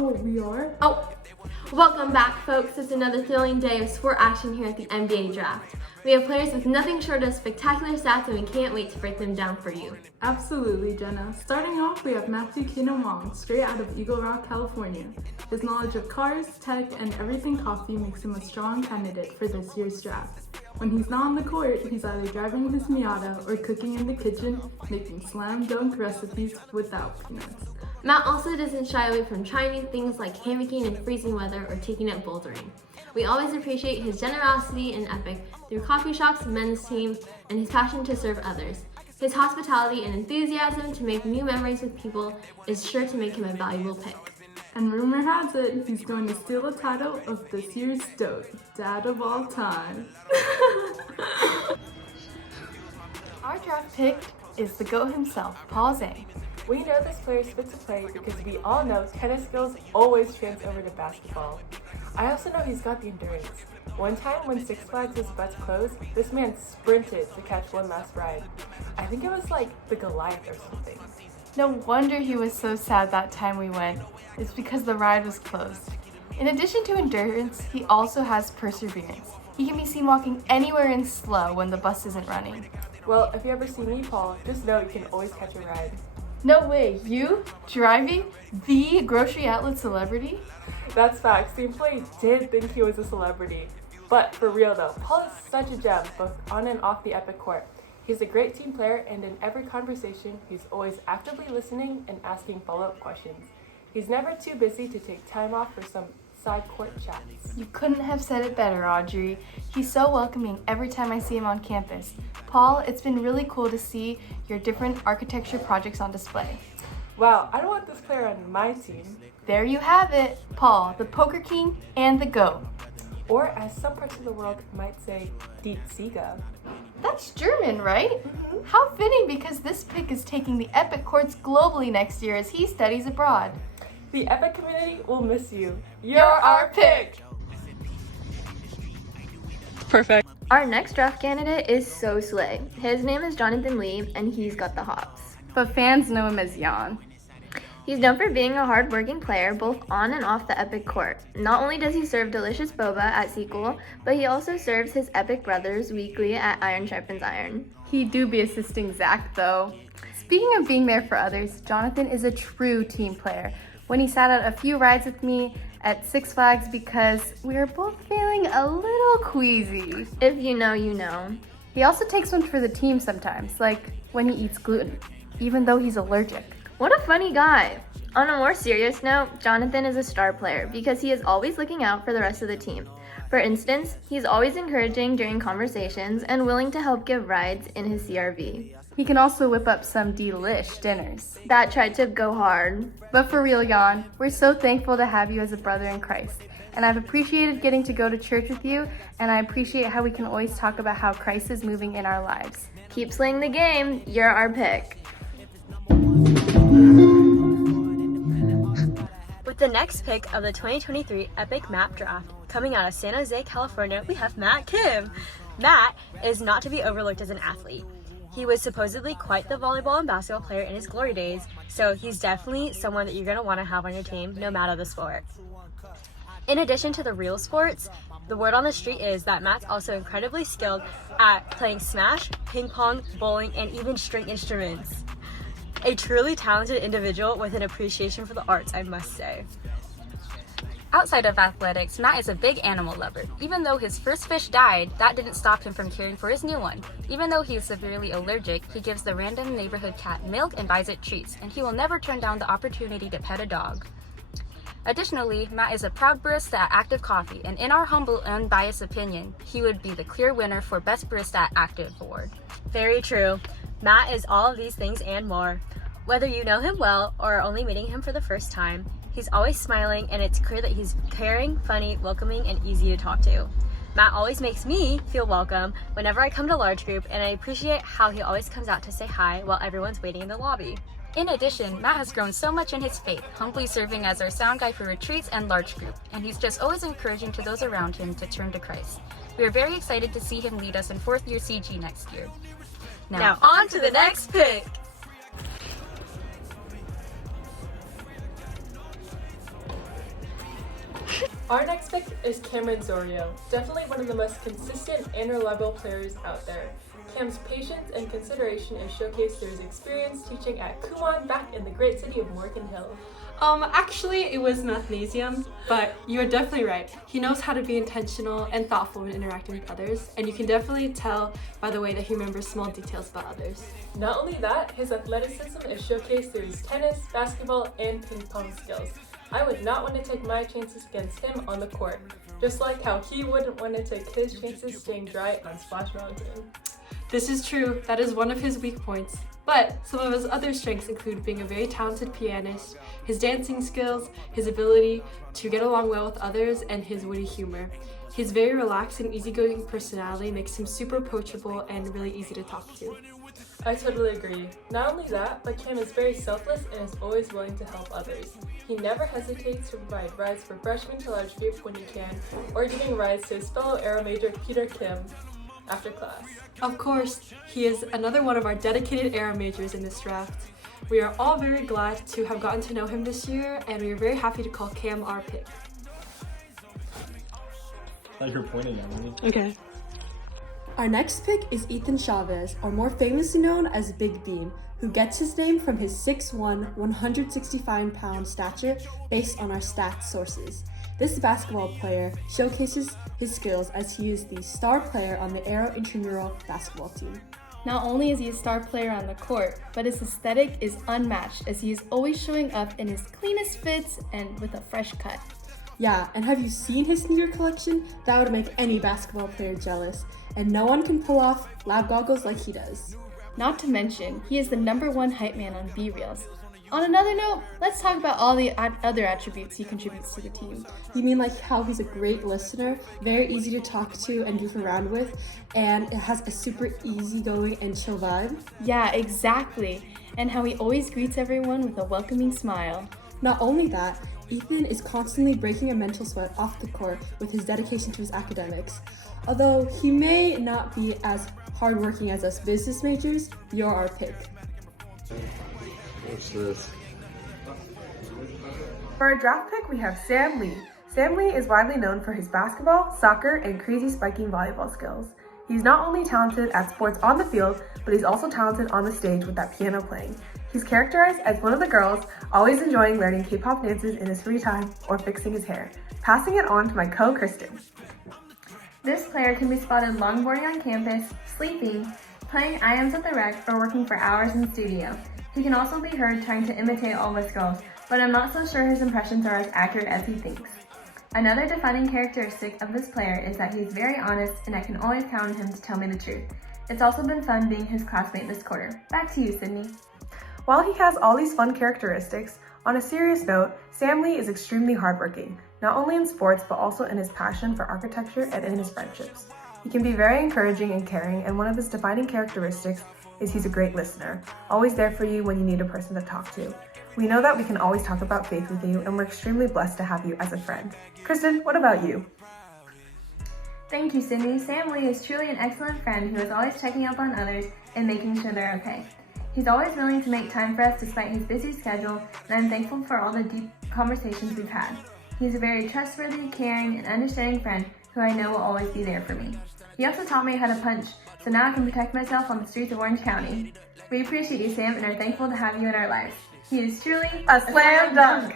what we are? Oh, welcome back, folks. It's another thrilling day of sport action here at the NBA Draft. We have players with nothing short of spectacular stats, and we can't wait to break them down for you. Absolutely, Jenna. Starting off, we have Matthew Wong, straight out of Eagle Rock, California. His knowledge of cars, tech, and everything coffee makes him a strong candidate for this year's draft. When he's not on the court, he's either driving his Miata or cooking in the kitchen, making slam dunk recipes without peanuts. Matt also doesn't shy away from trying new things like hammocking in freezing weather or taking up bouldering. We always appreciate his generosity and epic through coffee shops, men's team, and his passion to serve others. His hospitality and enthusiasm to make new memories with people is sure to make him a valuable pick. And rumor has it, he's going to steal the title of this year's DOAT, Dad of all time. Our draft pick is the GOAT himself, Paul Zhang. We know this player is fit to play because we all know tennis skills always trans over to basketball. I also know he's got the endurance. One time when Six Flags was about to close, this man sprinted to catch one last ride. I think it was like the Goliath or something. No wonder he was so sad that time we went. It's because the ride was closed. In addition to endurance, he also has perseverance. He can be seen walking anywhere in slow when the bus isn't running. Well, if you ever see me, Paul, just know you can always catch a ride. No way, you? Driving? The grocery outlet celebrity? That's facts. The employee did think he was a celebrity. But for real though, Paul is such a gem, both on and off the epic court. He's a great team player, and in every conversation, he's always actively listening and asking follow-up questions. He's never too busy to take time off for some side court chats. You couldn't have said it better, Audrey. He's so welcoming every time I see him on campus. Paul, it's been really cool to see your different architecture projects on display. Wow, I don't want this player on my team. There you have it, Paul, the poker king and the GOAT. Or as some parts of the world might say, Die Sieger. That's German, right? Mm-hmm. How fitting, because this pick is taking the epic courts globally next year as he studies abroad. The epic community will miss you. You're our pick! Perfect. Our next draft candidate is so slay. His name is Jonathan Lee, and he's got the hops. But fans know him as Jan. He's known for being a hard-working player, both on and off the epic court. Not only does he serve delicious boba at Sequel, but he also serves his epic brothers weekly at Iron Sharpens Iron. He do be assisting Zach, though. Speaking of being there for others, Jonathan is a true team player. When he sat out a few rides with me at Six Flags because we were both feeling a little queasy. If you know, you know. He also takes one for the team sometimes, like when he eats gluten, even though he's allergic. What a funny guy. On a more serious note, Jonathan is a star player because he is always looking out for the rest of the team. For instance, he's always encouraging during conversations and willing to help give rides in his CRV. He can also whip up some delish dinners. That tried to go hard. But for real, Jan, we're so thankful to have you as a brother in Christ. And I've appreciated getting to go to church with you, and I appreciate how we can always talk about how Christ is moving in our lives. Keep slaying the game. You're our pick. With the next pick of the 2023 Epic MAPP Draft, coming out of San Jose, California, we have Matt Kim. Matt is not to be overlooked as an athlete. He was supposedly quite the volleyball and basketball player in his glory days, so he's definitely someone that you're going to want to have on your team, no matter the sport. In addition to the real sports, the word on the street is that Matt's also incredibly skilled at playing smash, ping pong, bowling, and even string instruments. A truly talented individual with an appreciation for the arts, I must say. Outside of athletics, Matt is a big animal lover. Even though his first fish died, that didn't stop him from caring for his new one. Even though he is severely allergic, he gives the random neighborhood cat milk and buys it treats, and he will never turn down the opportunity to pet a dog. Additionally, Matt is a proud barista at Active Coffee, and in our humble, unbiased opinion, he would be the clear winner for Best Barista at Active Award. Very true. Matt is all of these things and more. Whether you know him well or are only meeting him for the first time, he's always smiling, and it's clear that he's caring, funny, welcoming, and easy to talk to. Matt always makes me feel welcome whenever I come to large group, and I appreciate how he always comes out to say hi while everyone's waiting in the lobby. In addition, Matt has grown so much in his faith, humbly serving as our sound guy for retreats and large group, and he's just always encouraging to those around him to turn to Christ. We are very excited to see him lead us in 4th year CG next year. Now on to the next pick! Our next pick is Cameron Zorio, definitely one of the most consistent and reliable players out there. Cam's patience and consideration is showcased through his experience teaching at Kumon back in the great city of Morgan Hill. Actually, it was mathnasium, but you are definitely right. He knows how to be intentional and thoughtful when interacting with others, and you can definitely tell by the way that he remembers small details about others. Not only that, his athleticism is showcased through his tennis, basketball, and ping pong skills. I would not want to take my chances against him on the court, just like how he wouldn't want to take his chances staying dry on Splash Mountain. This is true, that is one of his weak points. But some of his other strengths include being a very talented pianist, his dancing skills, his ability to get along well with others, and his witty humor. His very relaxed and easygoing personality makes him super approachable and really easy to talk to. I totally agree. Not only that, but Cam is very selfless and is always willing to help others. He never hesitates to provide rides for freshmen to large group when he can, or giving rides to his fellow Aero major Peter Kim after class. Of course, he is another one of our dedicated Aero majors in this draft. We are all very glad to have gotten to know him this year, and we are very happy to call Cam our pick. I thought you were pointing at me. Okay. Our next pick is Ethan Chavez, or more famously known as Big Bean, who gets his name from his 6'1", 165-pound stature based on our stats sources. This basketball player showcases his skills as he is the star player on the Aero intramural basketball team. Not only is he a star player on the court, but his aesthetic is unmatched as he is always showing up in his cleanest fits and with a fresh cut. Yeah, and have you seen his sneaker collection? That would make any basketball player jealous, and no one can pull off lab goggles like he does. Not to mention, he is the #1 hype man on B-Reels. On another note, let's talk about all the other attributes he contributes to the team. You mean like how he's a great listener, very easy to talk to and goof around with, and it has a super easygoing and chill vibe? Yeah, exactly. And how he always greets everyone with a welcoming smile. Not only that, Ethan is constantly breaking a mental sweat off the court with his dedication to his academics. Although he may not be as hardworking as us business majors, you're our pick. What's this? For our draft pick, we have Sam Lee. Sam Lee is widely known for his basketball, soccer, and crazy spiking volleyball skills. He's not only talented at sports on the field, but he's also talented on the stage with that piano playing. He's characterized as one of the girls, always enjoying learning K-pop dances in his free time or fixing his hair. Passing it on to my Kristen. This player can be spotted longboarding on campus, sleeping, playing IMs at the rec, or working for hours in studio. He can also be heard trying to imitate all of us girls, but I'm not so sure his impressions are as accurate as he thinks. Another defining characteristic of this player is that he's very honest and I can always count on him to tell me the truth. It's also been fun being his classmate this quarter. Back to you, Sydney. While he has all these fun characteristics, on a serious note, Sam Lee is extremely hardworking, not only in sports but also in his passion for architecture and in his friendships. He can be very encouraging and caring, and one of his defining characteristics is he's a great listener, always there for you when you need a person to talk to. We know that we can always talk about faith with you, and we're extremely blessed to have you as a friend. Kristen, what about you? Thank you, Sydney. Sam Lee is truly an excellent friend who is always checking up on others and making sure they're okay. He's always willing to make time for us despite his busy schedule, and I'm thankful for all the deep conversations we've had. He's a very trustworthy, caring, and understanding friend who I know will always be there for me. He also taught me how to punch, so now I can protect myself on the streets of Orange County. We appreciate you, Sam, and are thankful to have you in our lives. He is truly A slam dunk!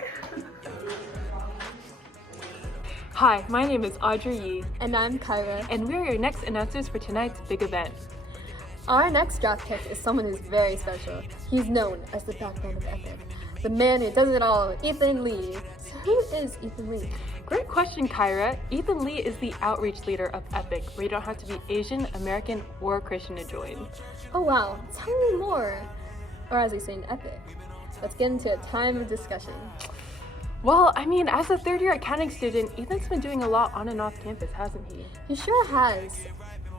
Hi, my name is Audrey Yee, And I'm Kyra. and we're your next announcers for tonight's big event. Our next draft pick is someone who's very special. He's known as the backbone of Epic. The man who does it all, Ethan Lee. So who is Ethan Lee? Great question, Kyra. Ethan Lee is the outreach leader of Epic, where you don't have to be Asian, American, or Christian to join. Oh wow, tell me more. Or as they say in Epic. Let's get into a time of discussion. Well, I mean, as a third-year accounting student, Ethan's been doing a lot on and off campus, hasn't he? He sure has.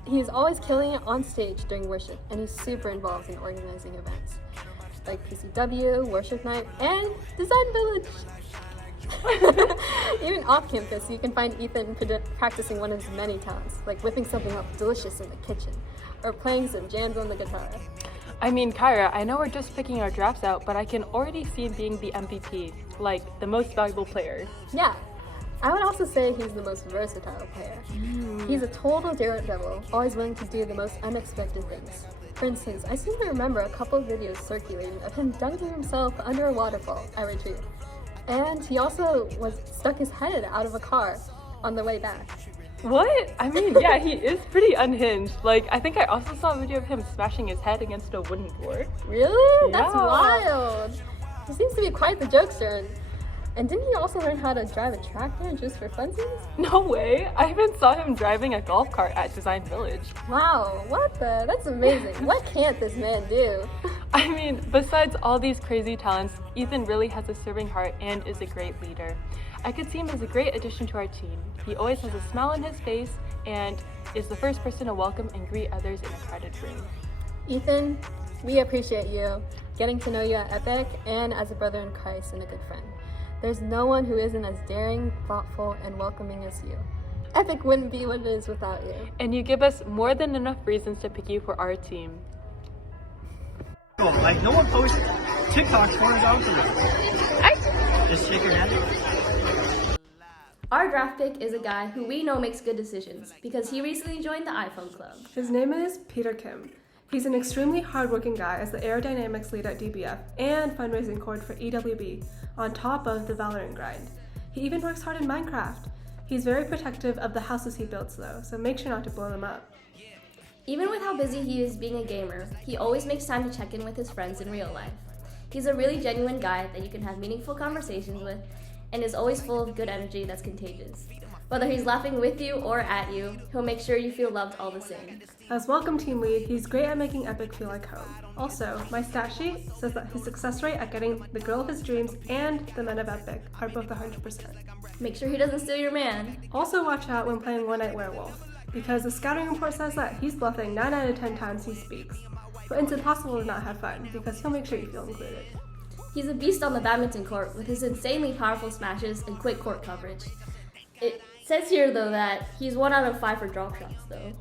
He's always killing it on stage during worship, and he's super involved in organizing events like PCW, Worship Night, and Design Village. Even off campus, you can find Ethan practicing one of his many talents, like whipping something up delicious in the kitchen, or playing some jams on the guitar. I mean, Kyra, I know we're just picking our drafts out, but I can already see him being the MVP, like the most valuable player. Yeah, I would also say he's the most versatile player. He's a total daredevil, always willing to do the most unexpected things. For instance, I seem to remember a couple of videos circulating of him dunking himself under a waterfall at retreat. And he also stuck his head out of a car on the way back. What? I mean, yeah, he is pretty unhinged. Like, I think I also saw a video of him smashing his head against a wooden board. Really? That's Yeah. wild. He seems to be quite the jokester. And didn't he also learn how to drive a tractor just for funsies? No way! I even saw him driving a golf cart at Design Village. Wow, that's amazing. What can't this man do? I mean, besides all these crazy talents, Ethan really has a serving heart and is a great leader. I could see him as a great addition to our team. He always has a smile on his face and is the first person to welcome and greet others in a crowded room. Ethan, we appreciate you, getting to know you at Epic and as a brother in Christ and a good friend. There's no one who isn't as daring, thoughtful, and welcoming as you. Epic wouldn't be what it is without you. And you give us more than enough reasons to pick you for our team. Like, no one posts TikToks for his algorithm. Just shake your head. Our draft pick is a guy who we know makes good decisions because he recently joined the iPhone Club. His name is Peter Kim. He's an extremely hardworking guy as the aerodynamics lead at DBF and fundraising cord for EWB, on top of the Valorant grind. He even works hard in Minecraft. He's very protective of the houses he builds though, so make sure not to blow them up. Even with how busy he is being a gamer, he always makes time to check in with his friends in real life. He's a really genuine guy that you can have meaningful conversations with and is always full of good energy that's contagious. Whether he's laughing with you or at you, he'll make sure you feel loved all the same. As welcome team lead, he's great at making Epic feel like home. Also, my stat sheet says that his success rate at getting the girl of his dreams and the men of Epic are both 100%. Make sure he doesn't steal your man. Also watch out when playing One Night Werewolf, because the scouting report says that he's bluffing 9 out of 10 times he speaks. But it's impossible to not have fun, because he'll make sure you feel included. He's a beast on the badminton court with his insanely powerful smashes and quick court coverage. It says here though that he's 1 out of 5 for drop shots though.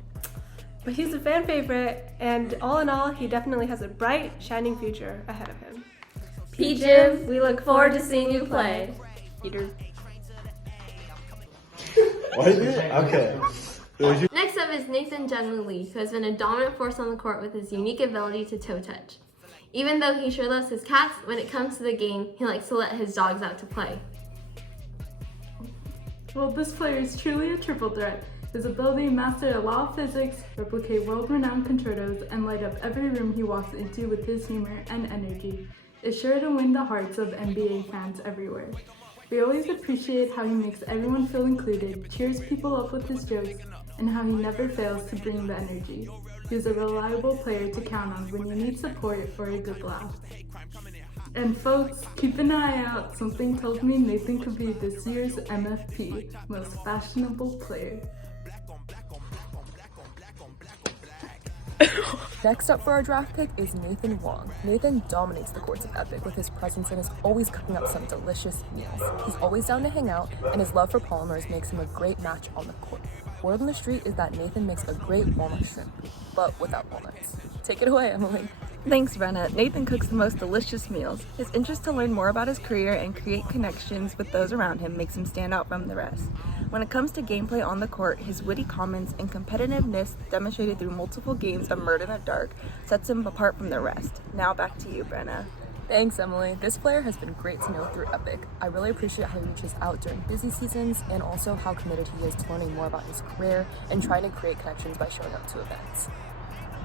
But he's a fan favorite, and all in all, he definitely has a bright, shining future ahead of him. P-Jim, we look forward to seeing you play. Peter. What is it? Okay. Next up is Nathan Jungwoo Lee, who has been a dominant force on the court with his unique ability to toe touch. Even though he sure loves his cats, when it comes to the game, he likes to let his dogs out to play. Well, this player is truly a triple threat. His ability to master the law of physics, replicate world-renowned concertos, and light up every room he walks into with his humor and energy is sure to win the hearts of NBA fans everywhere. We always appreciate how he makes everyone feel included, cheers people up with his jokes, and how he never fails to bring the energy. He's a reliable player to count on when you need support or a good laugh. And folks, keep an eye out. Something tells me Nathan could be this year's MFP, most fashionable player. Next up for our draft pick is Nathan Wong. Nathan dominates the courts of Epic with his presence and is always cooking up some delicious meals. He's always down to hang out, and his love for polymers makes him a great match on the court. Word on the street is that Nathan makes a great walnut shrimp, but without walnuts. Take it away, Emily. Thanks, Brenna. Nathan cooks the most delicious meals. His interest to learn more about his career and create connections with those around him makes him stand out from the rest. When it comes to gameplay on the court, his witty comments and competitiveness demonstrated through multiple games of Murder in the Dark sets him apart from the rest. Now back to you, Brenna. Thanks, Emily. This player has been great to know through Epic. I really appreciate how he reaches out during busy seasons and also how committed he is to learning more about his career and trying to create connections by showing up to events.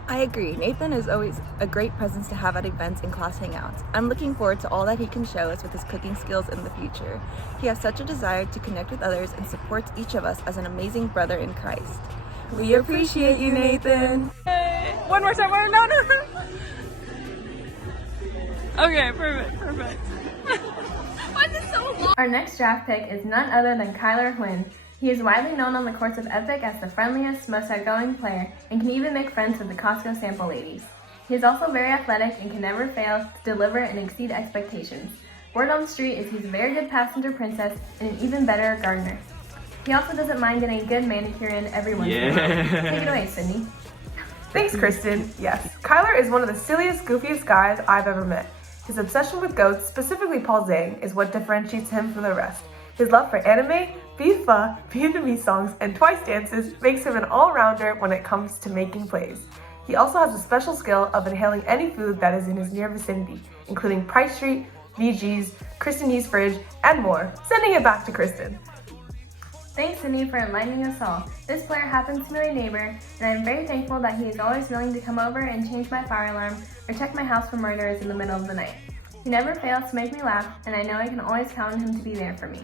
I agree. Nathan is always a great presence to have at events and class hangouts. I'm looking forward to all that he can show us with his cooking skills in the future. He has such a desire to connect with others and supports each of us as an amazing brother in Christ. We appreciate you, Nathan. Hey. One more time. No. Okay, perfect. Why is it so long? Our next draft pick is none other than Kyler Huynh. He is widely known on the courts of Epic as the friendliest, most outgoing player, and can even make friends with the Costco sample ladies. He is also very athletic and can never fail to deliver and exceed expectations. Word on the street is he's a very good passenger princess and an even better gardener. He also doesn't mind getting a good manicure in every once in a while. Take it away, Sydney. Thanks, Kristen. Yes, Kyler is one of the silliest, goofiest guys I've ever met. His obsession with goats, specifically Paul Zhang, is what differentiates him from the rest. His love for anime, FIFA, Vietnamese songs, and twice dances makes him an all-rounder when it comes to making plays. He also has a special skill of inhaling any food that is in his near vicinity, including Price Street, VG's, Kristen Yee's fridge, and more. Sending it back to Kristen. Thanks, Cindy, for enlightening us all. This player happens to be my neighbor, and I'm very thankful that he is always willing to come over and change my fire alarm or check my house for murderers in the middle of the night. He never fails to make me laugh, and I know I can always count on him to be there for me.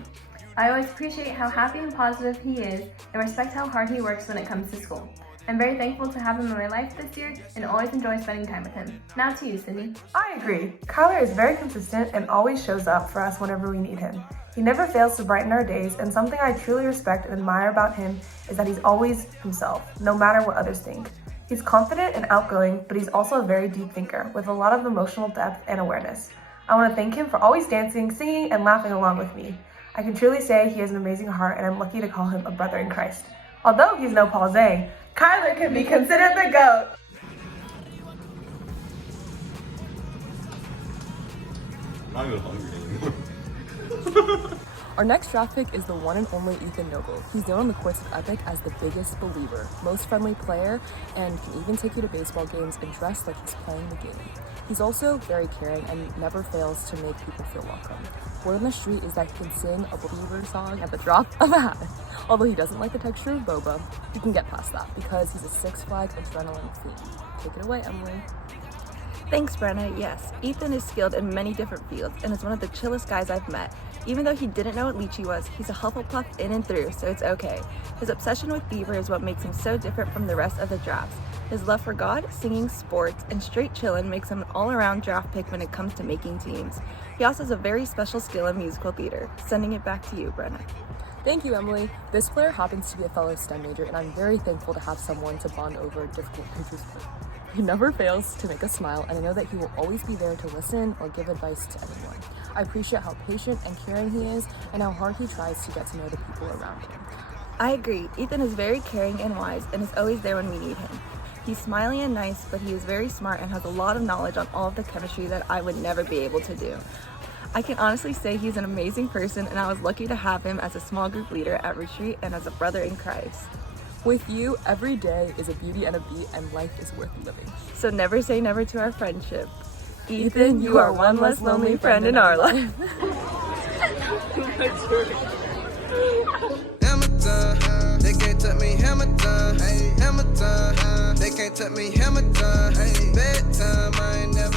I always appreciate how happy and positive he is and respect how hard he works when it comes to school. I'm very thankful to have him in my life this year and always enjoy spending time with him. Now to you, Cindy. I agree. Kyler is very consistent and always shows up for us whenever we need him. He never fails to brighten our days, and something I truly respect and admire about him is that he's always himself, no matter what others think. He's confident and outgoing, but he's also a very deep thinker with a lot of emotional depth and awareness. I want to thank him for always dancing, singing, and laughing along with me. I can truly say he has an amazing heart, and I'm lucky to call him a brother in Christ. Although he's no Paul Zhang, Kyler can be considered the GOAT. I'm not even hungry anymore. Our next draft pick is the one and only Ethan Noble. He's known on the courts of Epic as the biggest believer, most friendly player, and can even take you to baseball games and dress like he's playing the game. He's also very caring and never fails to make people feel welcome. Word on the street is that he can sing a believer song at the drop of a hat. Although he doesn't like the texture of boba, he can get past that because he's a Six Flags adrenaline fiend. Take it away, Emily. Thanks, Brenna. Yes, Ethan is skilled in many different fields and is one of the chillest guys I've met. Even though he didn't know what lychee was, he's a Hufflepuff in and through, so it's okay. His obsession with Beaver is what makes him so different from the rest of the drafts. His love for God, singing, sports, and straight chillin' makes him an all-around draft pick when it comes to making teams. He also has a very special skill in musical theater. Sending it back to you, Brenna. Thank you, Emily. This player happens to be a fellow STEM major, and I'm very thankful to have someone to bond over difficult interests with. He never fails to make us smile, and I know that he will always be there to listen or give advice to anyone. I appreciate how patient and caring he is, and how hard he tries to get to know the people around him. I agree. Ethan is very caring and wise, and is always there when we need him. He's smiley and nice, but he is very smart and has a lot of knowledge on all of the chemistry that I would never be able to do. I can honestly say he's an amazing person, and I was lucky to have him as a small group leader at retreat and as a brother in Christ. With you, every day is a beauty and a beat, and life is worth living. So never say never to our friendship. Ethan, you are one less lonely friend in our life. Hammer time, they can't touch me, hammer time. Hammer time, they can't touch me, hammer time. Bedtime, I ain't never